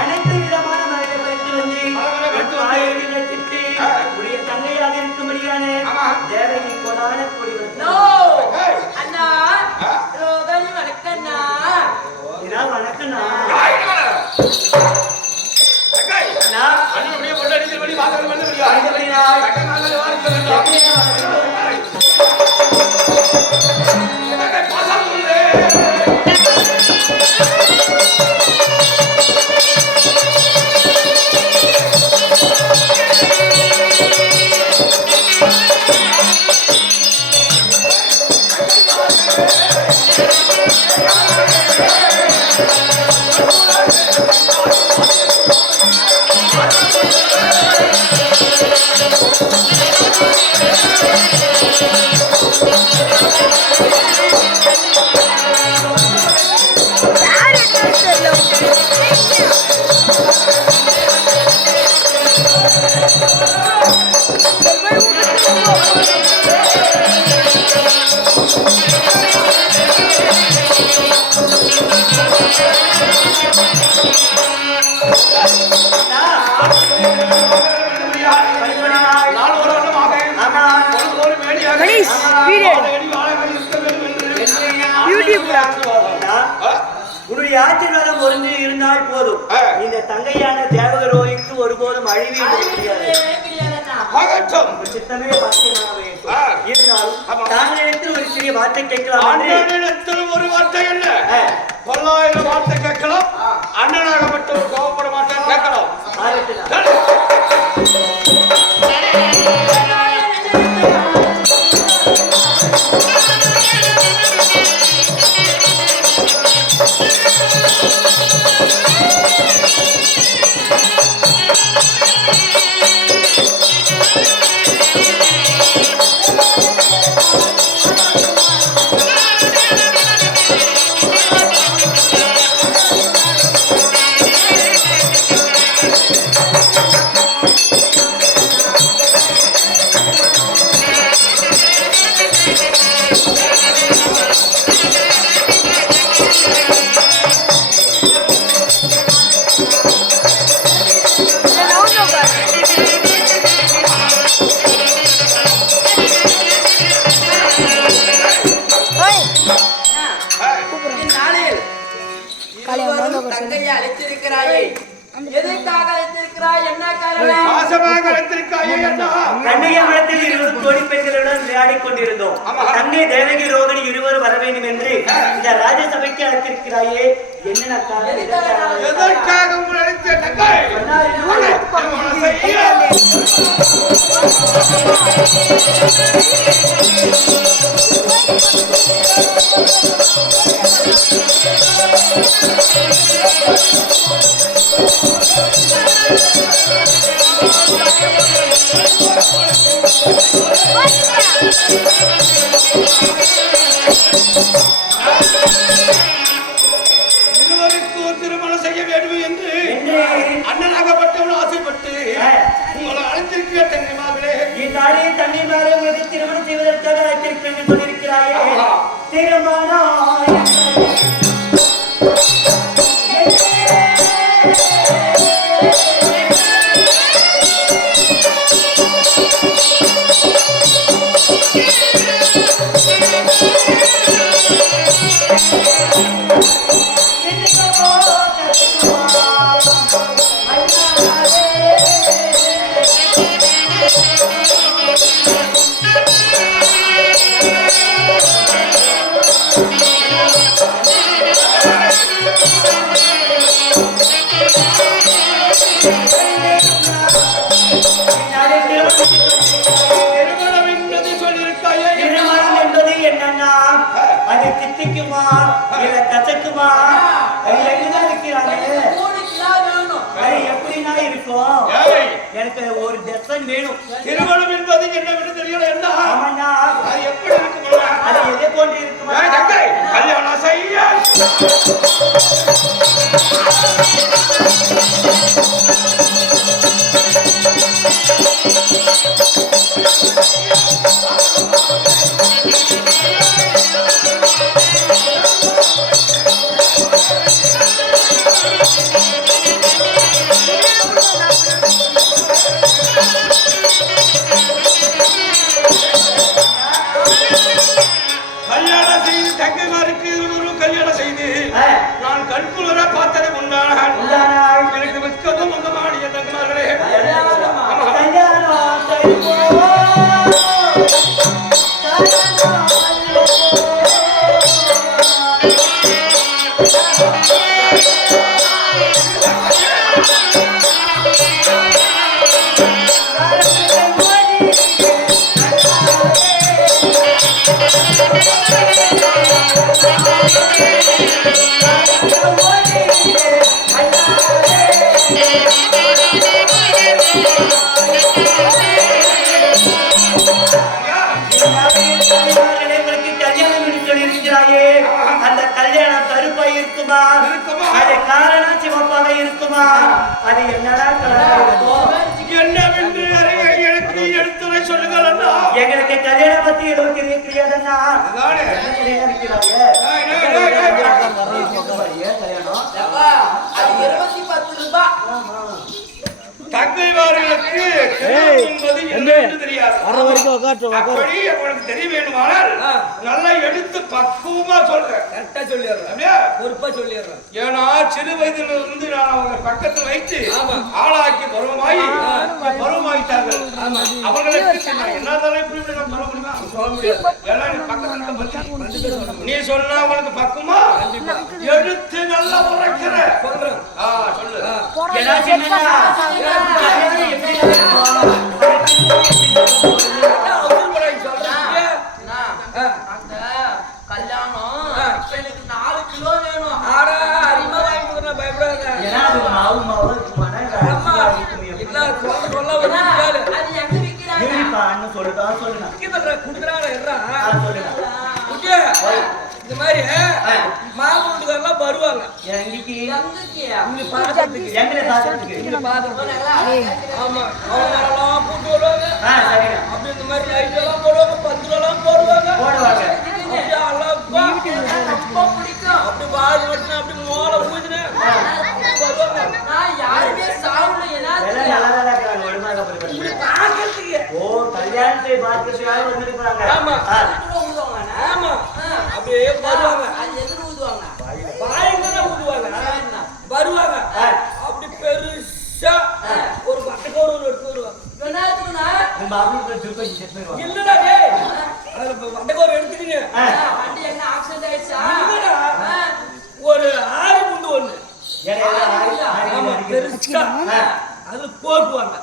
அனைத்து விதமான மழையை வைத்து வந்து ஆயிரங்களை திட்டு உடைய தங்கையாக இருக்கும்படியான தேவையை கொடான கூடி அண்ணா வணக்கண்ணா வணக்கண்ணா உன்னுடைய ஆசீர்வாதம் ஒன்று இருந்தால் போதும். இந்த தங்கையான தேவகரோகிக்கு ஒருபோதும் அழிவு முடியாது. சித்தமே இருந்தாலும் தாங்களிடத்தில் ஒரு சிறிய வார்த்தை கேட்கலாம். ஒரு வார்த்தை என்ன 1000 வார்த்தை கேட்கலாம். அண்ணனாகப்பட்ட ஒரு கோபப்பட மாட்டேன் கேட்கலாம். தங்கை தேவகி ரோகிணி இருவரும் வர வேண்டும் என்று இந்த ராஜசபைக்கு அழைத்திருக்கிறாயே. என்ன திருமணம் செய்ய வேண்டும் என்று அண்ணனாகப்பட்டவன் ஆசைப்பட்டு உங்களை அழைத்திருக்கிற தன்னிமாவிலே தன்னிமாவே உங்களுக்கு திருமணம் செய்வதற்காக அழைத்திருக்கிறேன் என்று சொல்லியிருக்கிறாயே. திருமணம் தித்திக்குமா இல்ல கசக்குமா எப்படின்னா இருக்கும். எனக்கு ஒரு டெசன் வேணும். திருமணம் என்பது என்னவென்று தெரியல. என்ன எப்படி இருக்கு? அது எதை போன்று இருக்குமா? கல்யாணம் செய்ய நான் கண்குளிர பார்த்தது உண்டானான். உண்டானாள். எனக்கு மிக்கதும் உங்கமாடிய தகுமார்களே. கல்யாணம் செய்வோம். அந்த கல்யாணம் கருப்பா இருக்குமா? அது காரணம் சிவப்பாக இருக்குமா? அது என்னடா கலரா இருக்கும்? என்னவென்று அறிய எனக்கு எடுத்துரை சொல்லுங்கள் அண்ணா. எங்களுக்கு கல்யாணம் பத்தி எதுவும் தெரியாதண்ணா. அதானே. இருக்கிறாங்க கல்யாணம் அது 210 ரூபாய். தங்கைவார்களுக்கு என்பது என்னவென்று தெரியாது. அப்படி உங்களுக்கு தெரிய வேண்டுமானால் நல்லா எடுத்து பக்குவமா சொல்றேன். கரெக்டா சொல்லிடுறேன். அப்படியே பொறுப்பா சொல்லிடுறேன். ஏன்னா சிறு வயதில் இருந்து நான் அவங்க பக்கத்தில் வைத்து ஆளாக்கி பருவமாயிட்டார்கள். அவர்களுக்கு நான் என்ன தலைப்பு நான் சொல்ல முடியுமா? சொல்ல முடியாது. ஏன்னா நீ பக்கத்துல பத்தி நீ சொன்னா அவங்களுக்கு பக்குமா எடுத்து நல்லா உரைக்கிற சொல்றேன். சொல்லு. கல்யாணம் எனக்கு 4 கிலோ வேணும். அறிமா வாங்கி கொடுங்க, பயப்படாத. அது எங்க விக்கிறாங்க? இந்த மாதிரி மாமூட்டுக்காரெல்லாம் வருவாங்க. ஆமா, அவங்க கூட்டு வருவாங்க. அப்படி இந்த மாதிரி லைட் எல்லாம் போடுவாங்க, பந்து எல்லாம் போடுவாங்க. ரொம்ப பிடிக்கும். அப்படி வாதி வச்சுனா அப்படி மோளை ஊதுனேன் வருவாங்க. நான் யாருமே சாவுல இப்படி பார்க்கறதுக்கு. கல்யாணத்தை பார்க்கறதுக்காக வந்திருக்காங்க. ஆமா ஆமா, அப்படியே வருவாங்க. எதிர் ஊதுவாங்க, வாயில ஊதுவாங்க. வருவாங்க அப்படி பெருசா ஒரு பட்டக்கோடு ஒன்று எடுத்து வருவாங்க. இல்லடா டேய், அதுல பட்டக்கோடு எடுத்துக்கிங்க. வண்டி என்ன ஆக்சிடென்ட் ஆயிடுச்சா? ஒரு ஆறு குண்டு ஒண்ணு. ஆமா, பெருசா அதுல போட்டுவாங்க.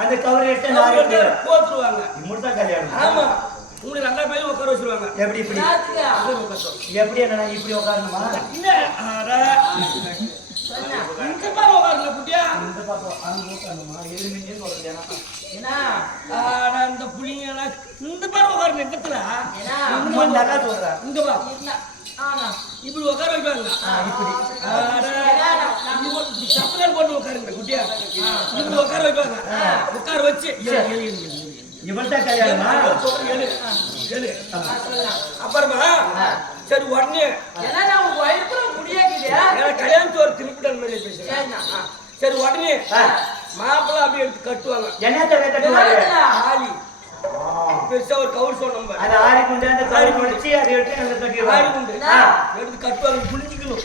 அந்த கவர் எடுத்து போத்துருவாங்க. முழுசா கல்யாணம். ஆமா, உங்களுக்கு நல்லா பேர் உட்கார வச்சிருவாங்க. எப்படி இப்படி எப்படி என்ன இப்படி உட்காரணுமா? இந்த பாரு உட்காருங்க குட்டியா. இந்த பக்கம் அங்க உட்காரணுமா? எதிர்மின்னு சொல்றேன். என்ன அந்த புள்ளிங்க இந்த பாரு உட்காருங்க. இடத்துல நல்லா சொல்றேன். இங்க பா, இப்படி உட்கார வைப்பாங்க. இப்படி சப்பலர் போட்டு உட்காருங்க குட்டியா. இப்படி உட்கார வைப்பாங்க. உட்கார வச்சு இவன்தான் கல்யாணமா? அப்புறமா சரி உடனே கல்யாணத்து ஒரு திருப்பிடன் மாதிரி பேசுறேன். சரி உடனே மாப்பிள்ள அப்படி எடுத்து கட்டுவாங்க. என்ன ஆலி பெருசா ஒரு கவுர் சொன்ன அது ஆரி குண்டு அந்த கவுர் முடிச்சு அதை எடுத்து அந்த கட்டிடுவாங்க. ஆரி குண்டு எடுத்து கட்டுவாங்க. புளிஞ்சிக்கணும்.